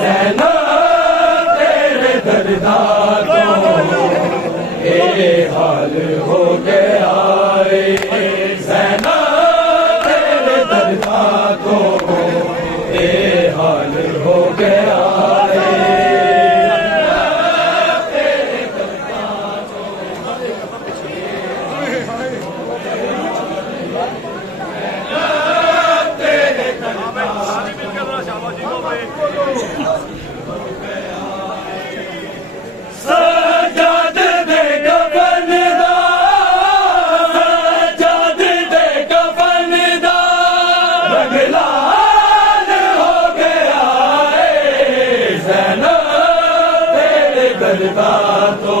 ज़ैनब तेरे दर्दा को ये हाल हो गया रे। ज़ैनब तेरे दर्दा को ये हाल हो गया रे। सजाद दे कफन दा, सजाद दे कफन दा रंग लाल हो गया है। ज़ैनब तेरे दर्दा तो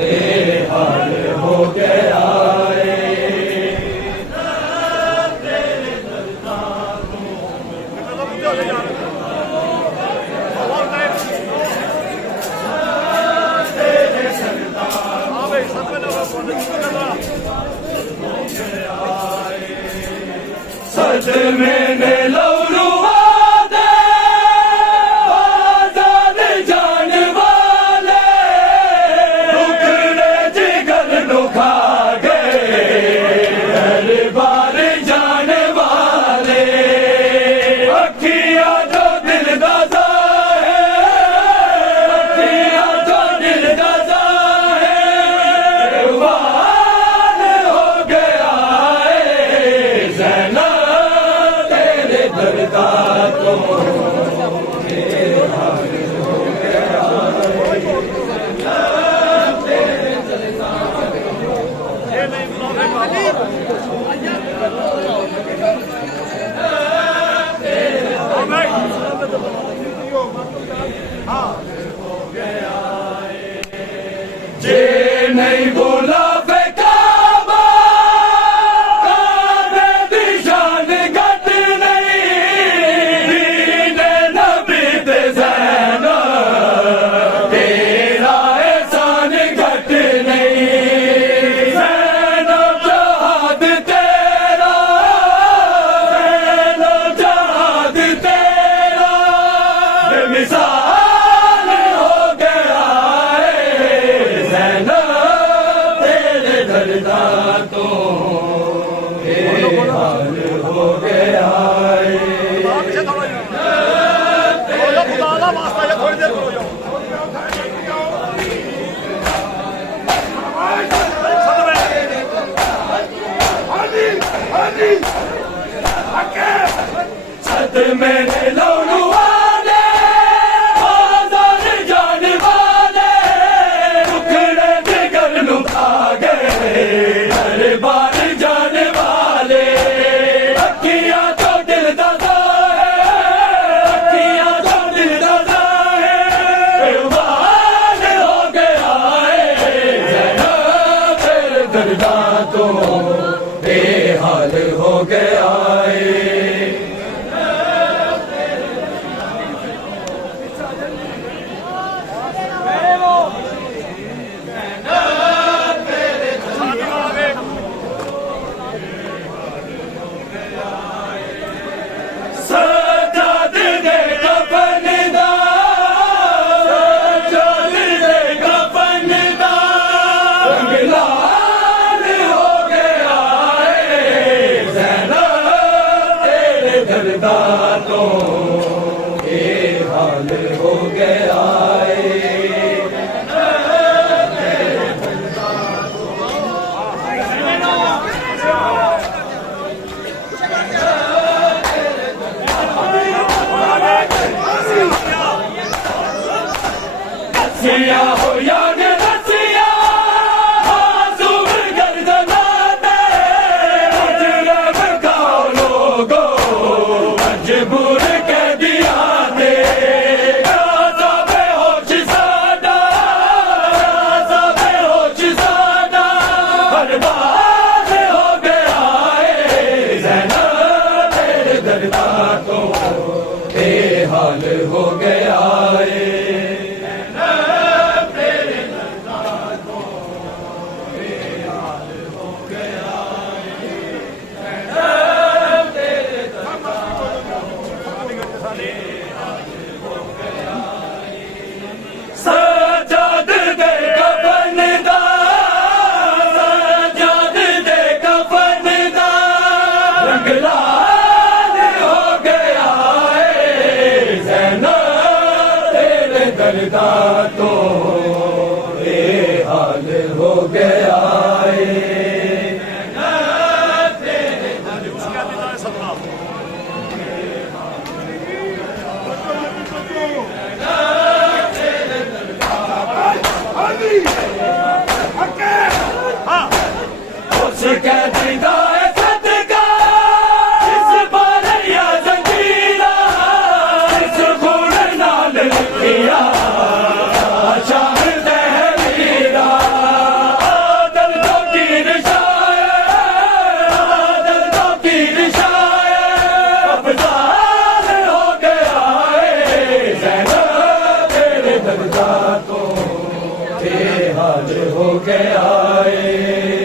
ये हाल हो गया है। सदमे ने लौलुआ दे आजाद जान वाले, टुकड़े जिगर नु खा गए हर बार जान वाले। अखियां जो दिल दा ज़ाहिर, अखियां जो दिल दा ज़ाहिर वाल हो गया है। ज़ैनब दर्दा तो ये हाल हो गया तेरे दर्दा हो गया जे नहीं बोला मिसाल हो गया है। ज़ैनब तेरे दर्दा तो ये हाल हो गया है। छत में लौलुआ दर्दा तो बेहाल हो गया है। सजाद दे कफन दा, सजाद दे कफन दा रंग लाल हो गया है। ज़ैनब तेरे दर्दा तो ये हाल हो गया है। रसिया हो याद रसिया मासूम गर्दना दे, मुजरम का लोगो मजबूर कह दिया दे। राज़ा बेहोश सादा, राज़ा बेहोश सादा बर्बाद हो गया है। ज़ैनब तेरे दर्दा तो बेहाल हो गया है। करदा तो ये हाल हो गया है। उसके जिंदा है सदका इस बारिया जंजीरा इस खून नाल लिखिया शामिल तहरीरा दर्दों की रिशाए अफजाल हो गया है। ज़ैनब तेरे दर्दा तो ये हाल हो गया है।